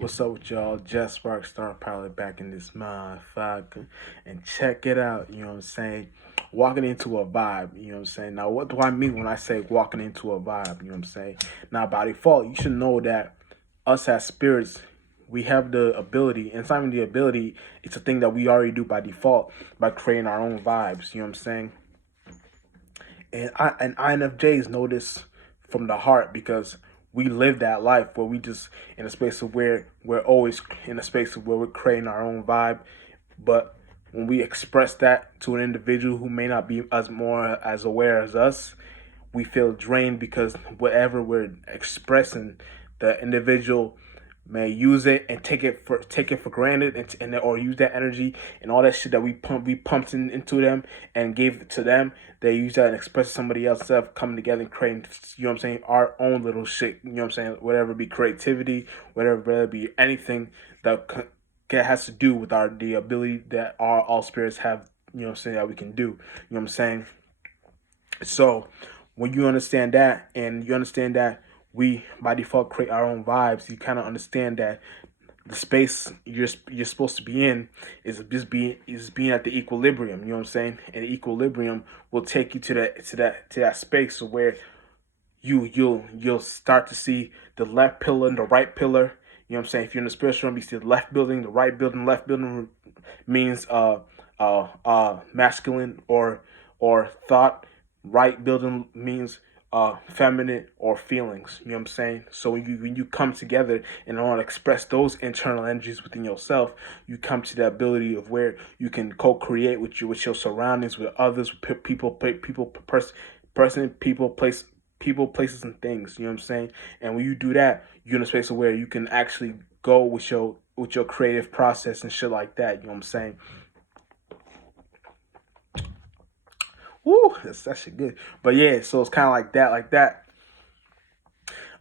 What's up with y'all? Jeff Spark Star Pilot back in this motherfucker. And check it out, you know what I'm saying? Walking into a vibe, you know what I'm saying? Now, what do I mean when I say walking into a vibe, you know what I'm saying? Now, by default, you should know that us as spirits, we have the ability, and it's not even the ability, it's a thing that we already do by default by creating our own vibes, you know what I'm saying? And INFJs know this from the heart because we live that life where we just in a space of where we're always in a space of where we're creating our own vibe. But when we express that to an individual who may not be as more as aware as us, we feel drained because whatever we're expressing, the individual may use it and take it for granted, and or use that energy and all that shit that we pumped into them and gave it to them. They use that and express somebody else stuff, coming together and creating, you know what I'm saying, our own little shit, you know what I'm saying, whatever it be creativity, whatever it be anything that has to do with the ability that our all spirits have, you know what I'm saying, that we can do, you know what I'm saying. So when you understand that, and you understand that we by default create our own vibes, you kind of understand that the space you're supposed to be in is being at the equilibrium. You know what I'm saying? And the equilibrium will take you to that space where you'll start to see the left pillar and the right pillar. You know what I'm saying? If you're in the spiritual realm, you see the left building, the right building. Left building means masculine or thought. Right building means feminine or feelings. You know what I'm saying? So when you come together and want to express those internal energies within yourself, you come to the ability of where you can co-create with your surroundings, with others, with people, places, and things. You know what I'm saying? And when you do that, you're in a space where you can actually go with your creative process and shit like that. You know what I'm saying? Woo, that's actually good. But yeah, so it's kind of like that.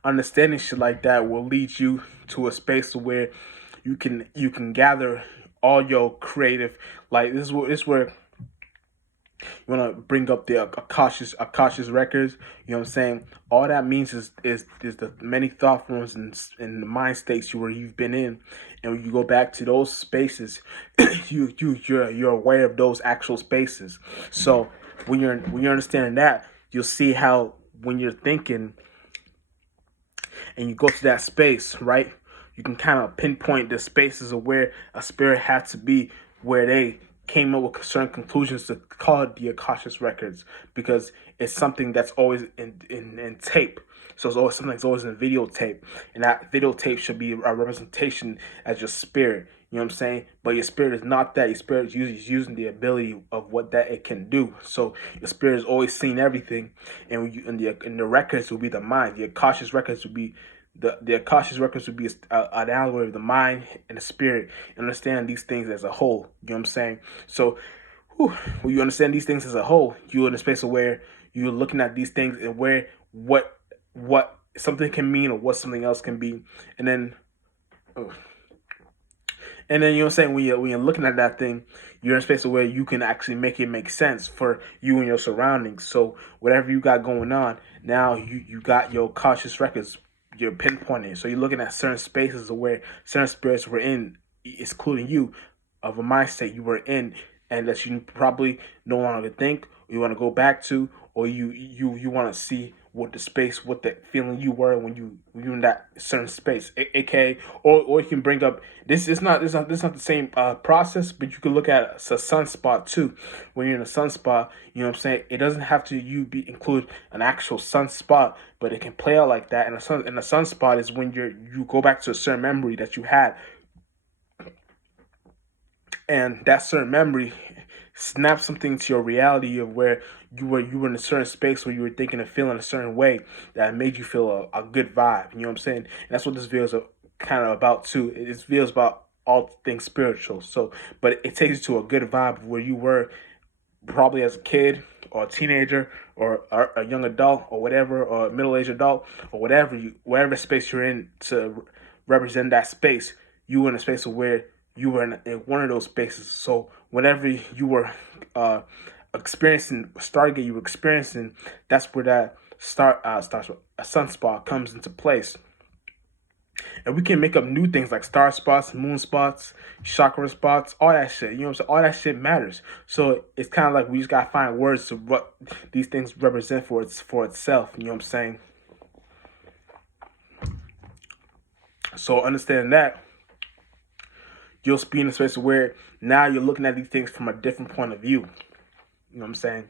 Understanding shit like that will lead you to a space where you can gather all your creative. Like this is where you want to bring up the Akashi's records. You know what I'm saying? All that means is the many thought forms and the mind states where you've been in, and when you go back to those spaces, you're aware of those actual spaces. So when you're understanding that, you'll see how when you're thinking and you go to that space, right? You can kind of pinpoint the spaces of where a spirit had to be, where they came up with certain conclusions to call it the Akashic records, because it's something that's always in tape. So it's always something that's always in videotape, and that videotape should be a representation as your spirit. You know what I'm saying? But your spirit is not that. Your spirit is using the ability of what that it can do. So your spirit is always seeing everything, and the records will be the mind. The Akashic records will be the Akashic records would be an allegory of the mind and the spirit. Understand these things as a whole. You know what I'm saying? So when you understand these things as a whole, you're in a space of where you're looking at these things and where what something can mean or what something else can be, and then oh, and then you know what I'm saying, when you're looking at that thing, you're in a space where you can actually make it make sense for you and your surroundings. So whatever you got going on, now you got your cautious records, you're pinpointing. So you're looking at certain spaces where certain spirits were in, excluding you, of a mind state you were in, and that you probably no longer think, or you want to go back to, or you want to see what the space, what the feeling you were when you in that certain space, aka, or you can bring up this. Is not the same process, but you can look at a sunspot too. When you're in a sunspot, you know what I'm saying. It doesn't have to you be include an actual sunspot, but it can play out like that. And a sunspot is when you go back to a certain memory that you had, and that certain memory snaps something to your reality of where you were in a certain space where you were thinking and feeling a certain way that made you feel a good vibe. You know what I'm saying? And that's what this video is kind of about too. This video is about all things spiritual. So, but it takes you to a good vibe where you were probably as a kid or a teenager or a young adult or whatever, or a middle-aged adult or whatever, wherever space you're in to represent that space, you were in a space where you were in one of those spaces. So whenever you were experiencing Stargate, you were experiencing, that's where that starts a sunspot comes into place. And we can make up new things like star spots, moon spots, chakra spots, all that shit. You know what I'm saying? All that shit matters. So it's kind of like we just gotta find words to what these things represent for itself. You know what I'm saying? So understanding that, you'll be in a space where now you're looking at these things from a different point of view. You know what I'm saying?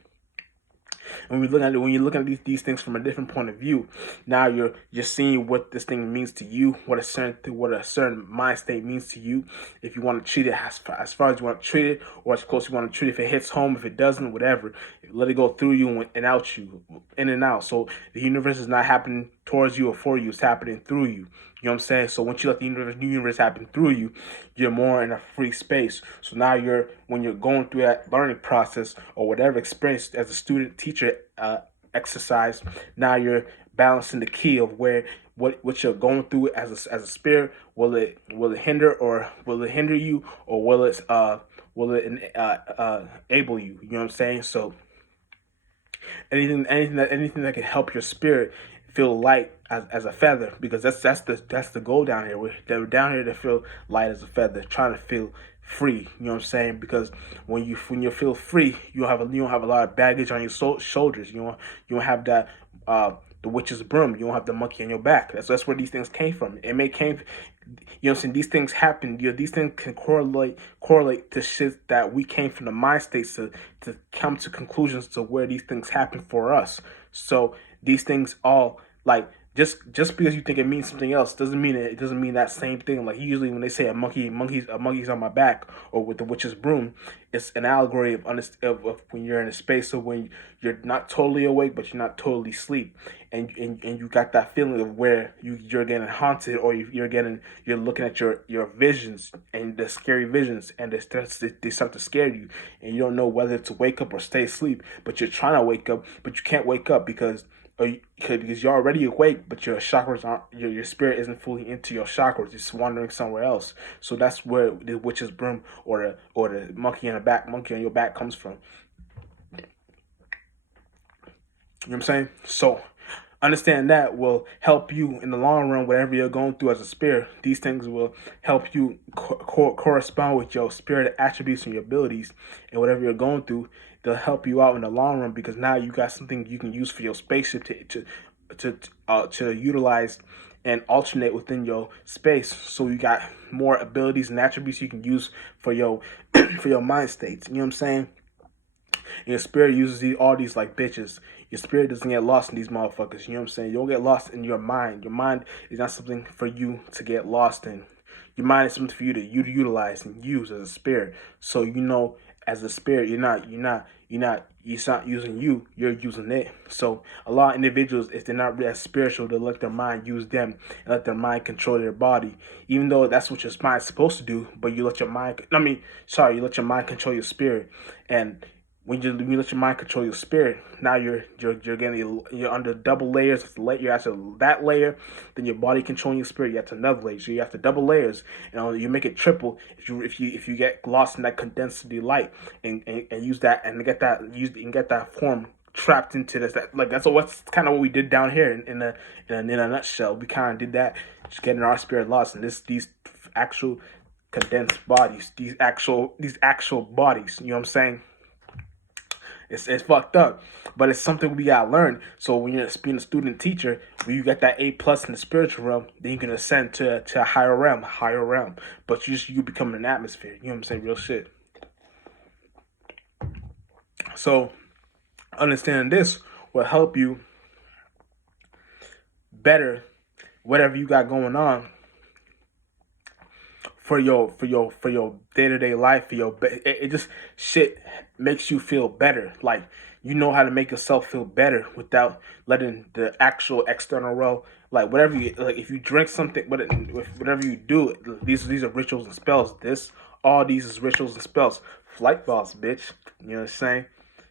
And when you're looking at these things from a different point of view, now you're seeing what this thing means to you, what a certain mind state means to you. If you want to treat it as far as you want to treat it, or as close as you want to treat it. If it hits home, if it doesn't, whatever, let it go through you and out you, in and out. So the universe is not happening towards you or for you; it's happening through you. You know what I'm saying? So once you let the universe happen through you, you're more in a free space. So now when you're going through that learning process or whatever experience as a student, teacher, exercise, now you're balancing the key of what you're going through as a spirit. Will it hinder you, or will it able you? You know what I'm saying? So anything that can help your spirit feel light as a feather, because that's the goal down here. We're down here to feel light as a feather, trying to feel free. You know what I'm saying? Because when you feel free, you don't have a lot of baggage on your shoulders. You don't have that the witch's broom. You don't have the monkey on your back. That's where these things came from. It may came, you know what I'm saying? These things happen. These things can correlate to shit that we came from the mind states to come to conclusions to where these things happen for us. So these things all, like, just because you think it means something else doesn't mean that same thing. Like usually when they say a monkey's on my back, or with the witch's broom, it's an allegory of when you're in a space of when you're not totally awake but you're not totally asleep, and you got that feeling of where you're getting haunted, or you're looking at your visions, and the scary visions, and they start to scare you, and you don't know whether to wake up or stay asleep, but you're trying to wake up, but you can't wake up because you're already awake, but your chakras aren't, your spirit isn't fully into your chakras. It's wandering somewhere else. So that's where the witch's broom, or the monkey on your back comes from. You know what I'm saying? So understand that will help you in the long run, whatever you're going through as a spirit. These things will help you correspond with your spirit attributes and your abilities, and whatever you're going through, they'll help you out in the long run, because now you got something you can use for your spaceship to utilize and alternate within your space. So you got more abilities and attributes you can use for your for your mind states. You know what I'm saying? And your spirit uses all these like bitches. Your spirit doesn't get lost in these motherfuckers. You know what I'm saying? You don't get lost in your mind. Your mind is not something for you to get lost in. Your mind is something for you to utilize and use as a spirit. So as a spirit, it's not using you. You're using it. So a lot of individuals, if they're not really as spiritual, they let their mind use them and let their mind control their body, even though that's what your mind's supposed to do. But you let your mind. You let your mind control your spirit, and when you let your mind control your spirit, now you're under double layers. You're after that layer, then your body controlling your spirit. You have to another layer, so you have to double layers. You make it triple if you get lost in that condensity light, and use that, and get that form trapped into this. What's kind of what we did down here in a nutshell. We kind of did that, just getting our spirit lost in these actual condensed bodies, these actual bodies. You know what I'm saying? It's fucked up, but it's something we gotta learn. So when you're being a student teacher, when you get that A+ in the spiritual realm, then you can ascend to a higher realm. But you become an atmosphere. You know what I'm saying? Real shit. So understanding this will help you better whatever you got going on for your day-to-day life, it just shit makes you feel better. Like, you know how to make yourself feel better without letting the actual external world, like, whatever you like, if you drink something, whatever you do, these are rituals and spells. All these is rituals and spells. Flight boss, bitch. You know what I'm saying?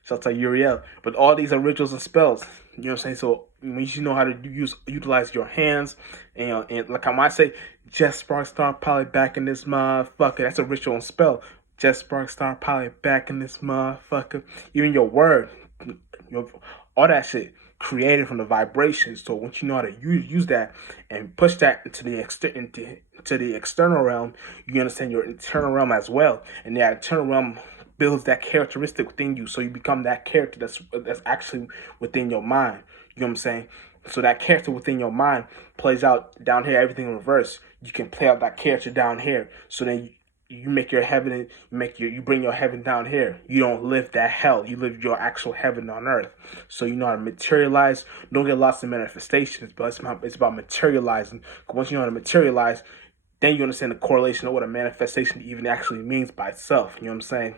Shout out to Uriel. But all these are rituals and spells. You know what I'm saying? So when you know how to utilize your hands, and like I might say, Jet Sparkstar Pilot back in this motherfucker. That's a ritual and spell. Jet Sparkstar Pilot back in this motherfucker. Even your word, all that shit. created from the vibrations. So once you know how to use that and push that into the external realm, you understand your internal realm as well, and that internal realm builds that characteristic within you, so you become that character that's actually within your mind. You know what I'm saying? So that character within your mind plays out down here, everything in reverse. You can play out that character down here. So then you make your heaven, you bring your heaven down here. You don't live that hell. You live your actual heaven on earth. So you know how to materialize. Don't get lost in manifestations, but it's about materializing. Once you know how to materialize, then you understand the correlation of what a manifestation even actually means by itself. You know what I'm saying?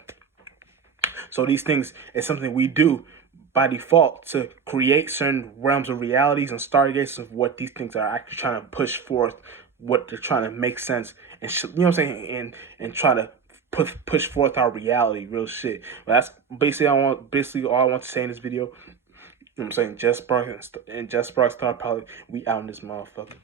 So these things is something we do by default to create certain realms of realities and stargates of what these things are actually trying to push forth, what they're trying to make sense, and you know what I'm saying, and try to push forth our reality, real shit. But that's basically all I want to say in this video. You know what I'm saying? Just Spark and Just Spark Star Pilot, we out in this motherfucker.